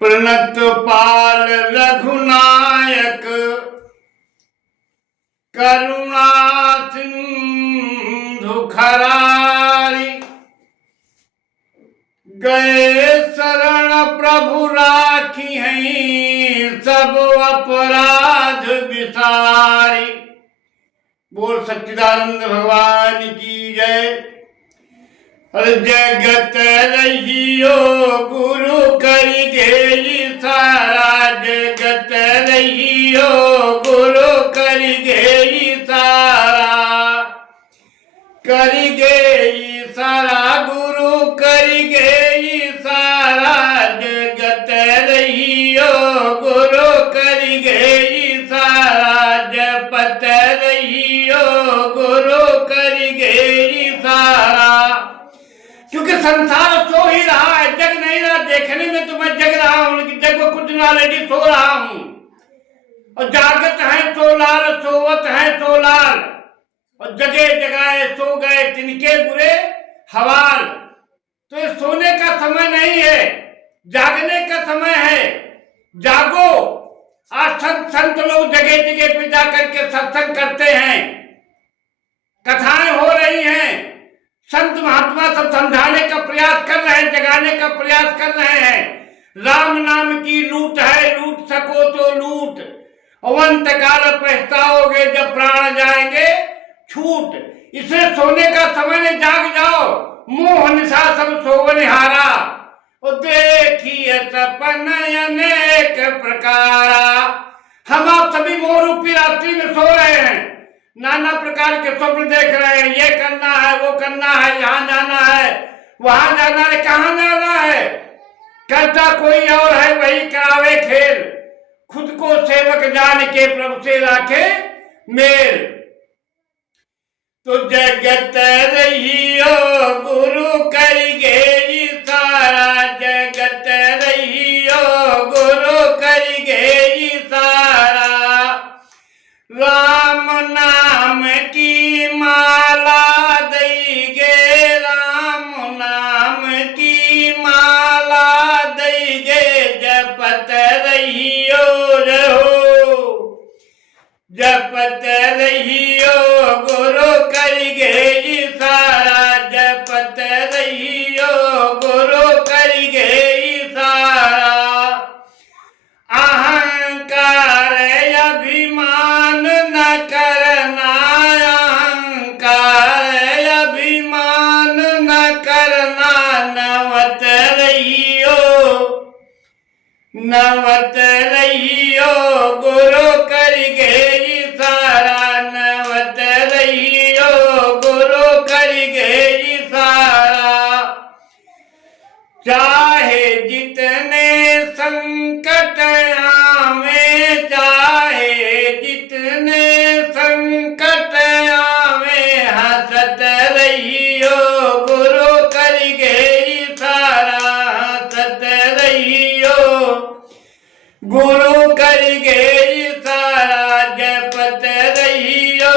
प्रणत पाल रघुनायक करुणा सिंधु खरारी। गए शरण प्रभु राखी हैं सब अपराध विसारी। बोल सच्चिदानंद भगवान की जय। जगत रहियो गुरु करि गेई सारा। जगत रहियो गुरु करि गेई सारा। करि गेई सारा गुरु करि गेई सारा। जगत रहियो गुरु करि गेई सारा। जपत रहियो गुरु करि गेई सारा। क्योंकि संसार सो ही रहा है, जग नहीं रहा। देखने में तो मैं जग रहा हूं, लेकिन जग को कुछ ना लेकिन सो रहा हूं। और जागत है सो लाल, सोवत है सो लाल। और जगे जगाए सो गए तिनके बुरे हवाल। तो ये सोने का समय नहीं है, जागने का समय है। जागो। आज संत लोग जगह जगह पे जाकर के सत्संग करते हैं, कथाएं हो रही हैं। संत महात्मा सब समझाने का प्रयास कर रहे हैं, जगाने का प्रयास कर रहे हैं। राम नाम की लूट है, लूट सको तो लूट। अवंत काल पछताओगे जब प्राण जाएंगे छूट। इसे सोने का समय ने जाग जाओ, मोह निशा सब सोवनिहारा। और देखिए सपन अनेक प्रकारा। हम आप सभी मोह रूपी रात्रि में सो रहे हैं, नाना प्रकार के स्वप्न देख रहे हैं। ये करना है, वो करना है, यहाँ जाना है, वहां जाना है, कहाँ जाना है। करता कोई और है, वही करावे खेल। खुद को सेवक जान के प्रभु से राखे मेल। तो जगत रहियो गुरु करि गेई सारा। जगत रहियो गुरु करि गेई सारा। राम नाम की माला दई गे। राम नाम की माला दई गे। जपत रहियो रहो। जपत रहियो गुरु करि गेई सारा। जपत रहियो गुरु करि गेई सारा। अहंकार अभिमान न करना। अहंकार अभिमान न करना। नवत रहियो, नवत रहियो गुरु करि गेई सारा। नवत रहियो गुरु करि गेई सारा। चाहे जितने संकट आवे, चाहे जितने संकट आवे। हंसत रहियो गुरु करि गेई सारा। हंसत रहियो गुरु करि गेई सारा। जपत रहियो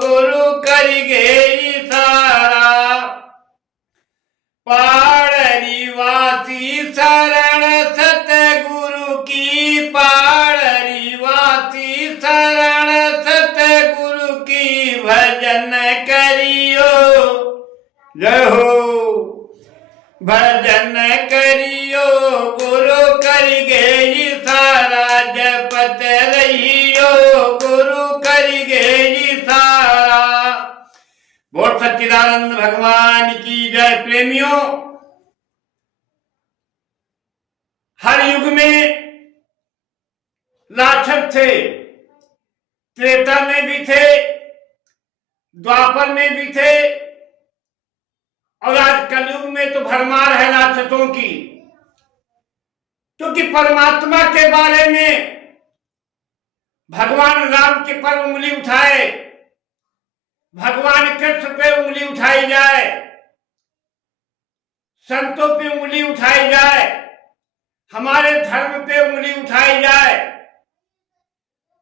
गुरु करि गेई सारा। पाड़री वासी शरण सतगुरु की। पाड़री वासी शरण सतगुरु की। भजन करियो जय हो। भजन करियो गुरु करि गेई सारा। जपत रहियो गुरु करि गेई सारा। बोल सच्चिदानंद भगवान की जय। प्रेमियों, हर युग में राक्षस थे। त्रेता में भी थे, द्वापर में भी थे, और आज कलयुग में तो भरमार है राक्षसों की। क्योंकि परमात्मा के बारे में भगवान राम के पर उंगली उठाए, भगवान कृष्ण पे उंगली उठाई जाए, संतों पे उंगली उठाई जाए, हमारे धर्म पे उंगली उठाई जाए,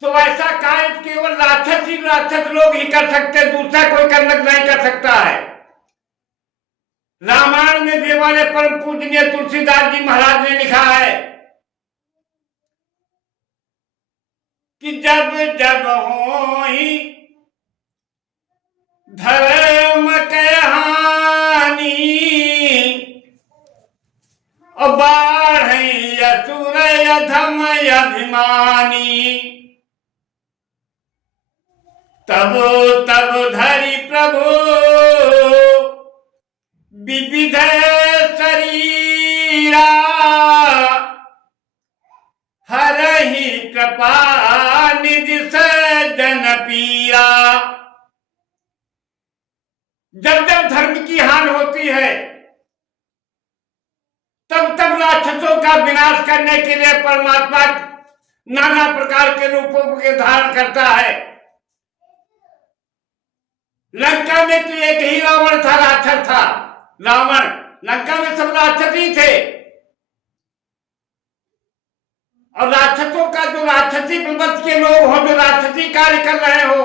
तो ऐसा कार्य केवल राक्षस ही राक्षस लोग ही कर सकते, दूसरा कोई करना नहीं कर सकता है। रामायण में भी हमारे परम पूजनीय तुलसीदास जी महाराज ने लिखा है कि जब जब हो ही धर्म कहानी और बाढ़ असुर अधम अभिमानी, तब तब धरि प्रभु विविध शरीरा, हरहि कृपा निधि सज्जन पीरा। जब जब धर्म की हानि होती है तब तब राक्षसों का विनाश करने के लिए परमात्मा नाना प्रकार के रूपों के धारण करता है। लंका में तो एक ही रावण था, राक्षस था रावण। लंका में सब राक्षस ही थे और राक्षसों का जो राक्षसी प्रवृत्ति के लोग हो, जो राक्षसी कार्य कर रहे हो,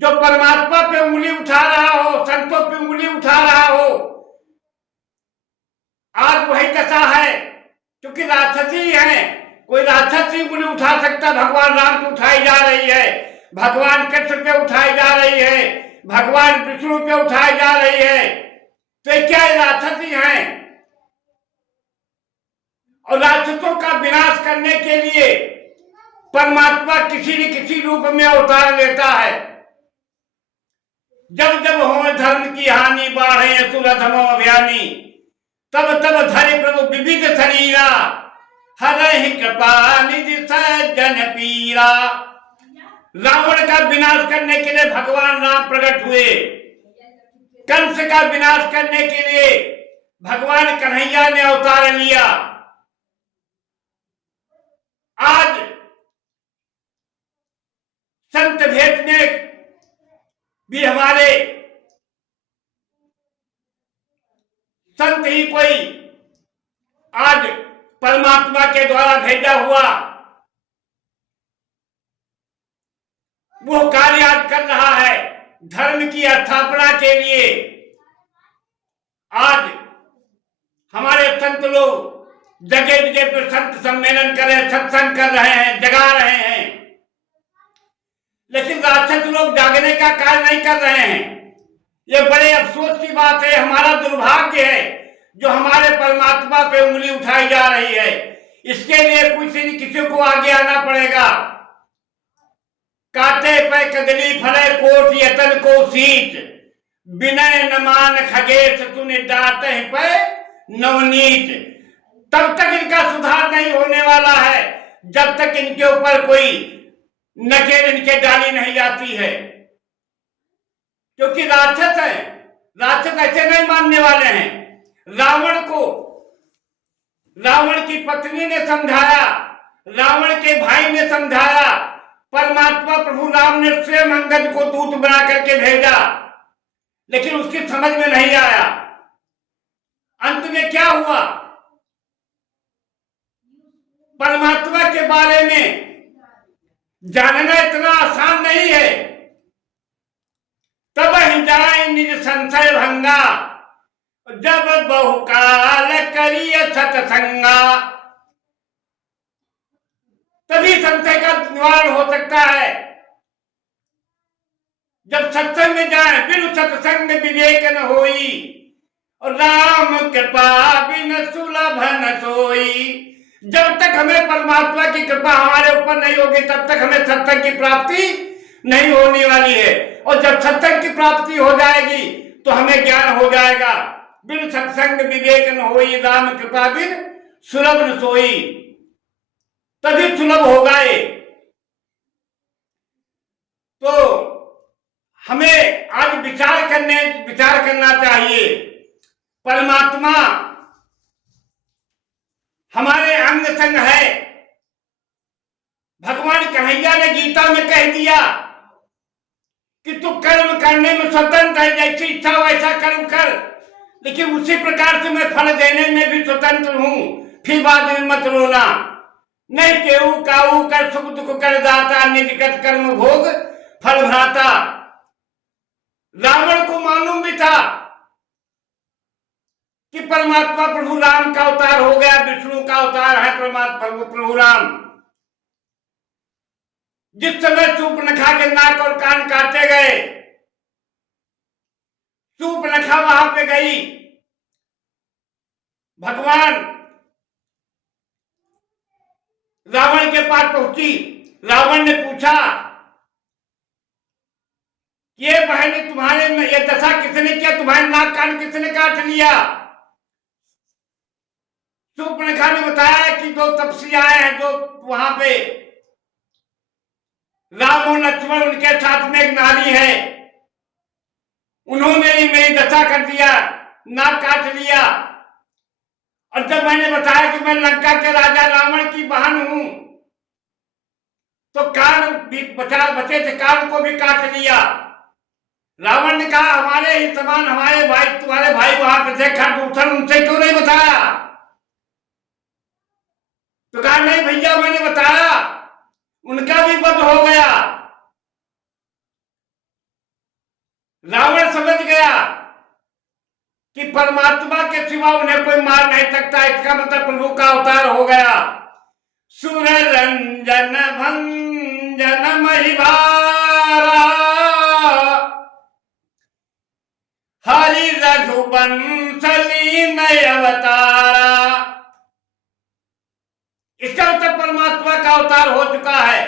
जो परमात्मा पे उंगली उठा रहा हो, संतों पे उंगली उठा रहा हो, आज वही दशा है। क्योंकि राक्षसी है, कोई राक्षस ही उंगली उठा सकता। भगवान राम पे उठाई जा रही है, भगवान कृष्ण पे उठाई जा रही है, भगवान विष्णु पे उठाई जा रही है, तो क्या राक्षसी हैं? और राक्षसों का विनाश करने के लिए परमात्मा किसी न किसी रूप में अवतार लेता है। जब जब हो धर्म की हानि, बाढ़े असुर अधमो अभियानी, तब तब धरि प्रभु विविध शरीरा, हरहि कृपा निधि सज्जन पीरा। रावण का विनाश करने के लिए भगवान राम प्रकट हुए, कंस का विनाश करने के लिए भगवान कन्हैया ने अवतार लिया। आज संत भेद में भी हमारे संत ही कोई आज परमात्मा के द्वारा भेजा हुआ वो कार्य आज कर रहा है धर्म की स्थापना के लिए। आज हमारे संत लोग जगह जगह पर संत सम्मेलन कर रहे हैं, सत्संग कर रहे हैं, जगा रहे हैं, लेकिन राक्षस लोग जागने का कार्य नहीं कर रहे हैं। ये बड़े अफसोस की बात है, हमारा दुर्भाग्य है जो हमारे परमात्मा पे उंगली उठाई जा रही है। इसके लिए किसी को आगे आना पड़ेगा। काटे पे कदली फले कोट यतन को सीच, विनय न मान खगेश तूने डांटे पे नवनीत। तब तक इनका सुधार नहीं होने वाला है जब तक इनके ऊपर कोई नकेल इनके डाली नहीं जाती है। क्योंकि राक्षस है, राक्षस ऐसे नहीं मानने वाले हैं। रावण को रावण की पत्नी ने समझाया, रावण के भाई ने समझाया, परमात्मा प्रभु राम ने स्वयं अंगद को दूत बना करके भेजा, लेकिन उसकी समझ में नहीं आया। अंत में क्या हुआ? परमात्मा के बारे में जानना इतना आसान नहीं है। तब ही जाए निज संशय भंगा, जब बहुकाल करिय सत्संगा। तभी संशय का निवारण हो सकता है। जब सत्संग में जाए, बिनु सत्संग विवेक न होई, और राम कृपा बिन सुलभ न सोई। जब तक हमें परमात्मा की कृपा हमारे ऊपर नहीं होगी तब तक हमें सत्संग की प्राप्ति नहीं होने वाली है। और जब सत्संग की प्राप्ति हो जाएगी तो हमें ज्ञान हो जाएगा। बिन सत्संग विवेक न होई, राम कृपा बिन सुलभ न सोई। तभी सुलभ होगा ये। तो हमें आज विचार करना चाहिए। परमात्मा हमारे अंग संग है। भगवान कन्हैया ने गीता में कह दिया कि तू कर्म करने में स्वतंत्र है, जैसी इच्छा वैसा कर्म कर, लेकिन उसी प्रकार से मैं फल देने में भी स्वतंत्र हूं। फिर बाद में मत रोना। नहीं केहू काऊ कर सुख दुख कर दाता, निजगत कर्म भोग फल भ्राता। रावण को मालूम भी था कि परमात्मा प्रभु राम का अवतार हो गया, विष्णु का अवतार है परमात्मा प्रभु राम। जिस समय शूर्पणखा के नाक और कान काटे गए, शूर्पणखा वहां पे गई, भगवान रावण के पास पहुंची। रावण ने पूछा, ये बहनी तुम्हारे ये दशा किसने किया, तुम्हारे नाक कान किसने काट लिया? शूर्पणखा ने बताया कि दो तपस्वी आए हैं, जो वहां पे राम और लक्ष्मण, उनके साथ में एक नारी है, उन्होंने ही मेरी दशा कर दिया, नाक काट लिया। और जब मैंने बताया कि मैं लंका के राजा रावण की बहन हूं, तो कान भी बचे थे, कान को भी काट लिया। रावण ने कहा, हमारे ही समान हमारे भाई, तुम्हारे भाई वहां पे थे खरदूषण, उनसे क्यों नहीं बताया? तो कहा, नहीं भैया मैंने बताया, उनका भी वध हो गया। रावण समझ गया कि परमात्मा के सिवा उन्हें कोई मार नहीं सकता, इसका मतलब प्रभु का अवतार हो गया। सुर रंजन भंजन महिभारा, हरि रघुवंशली नय अवतारा। इसका मतलब परमात्मा का अवतार हो चुका है।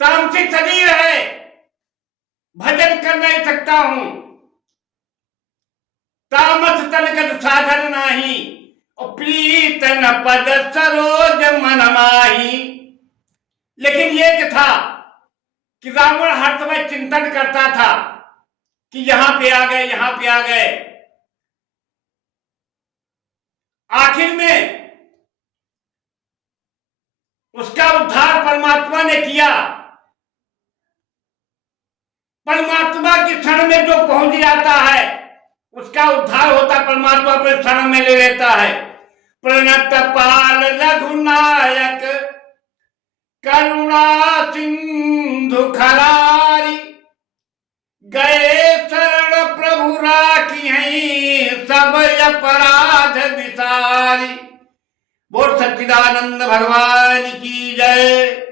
तामसिक शरीर है, भजन कर नहीं सकता हूं, तामस तनकत साधन नाही, और प्रीत न पद सरोज मन माही। लेकिन ये था कि रावण हर समय चिंतन करता था कि यहां पे आ गए, यहां पे आ गए। आखिर में उसका उद्धार परमात्मा ने किया। परमात्मा की शरण में जो पहुंच जाता है, उसका उद्धार होता, परमात्मा अपने शरण में ले लेता है। प्रणत पाल रघुनायक करुणा सिंधु खरारी, गए शरण प्रभु राखी हैं सब अपराध विसारी। बोल सच्चिदानंद भगवान की जय।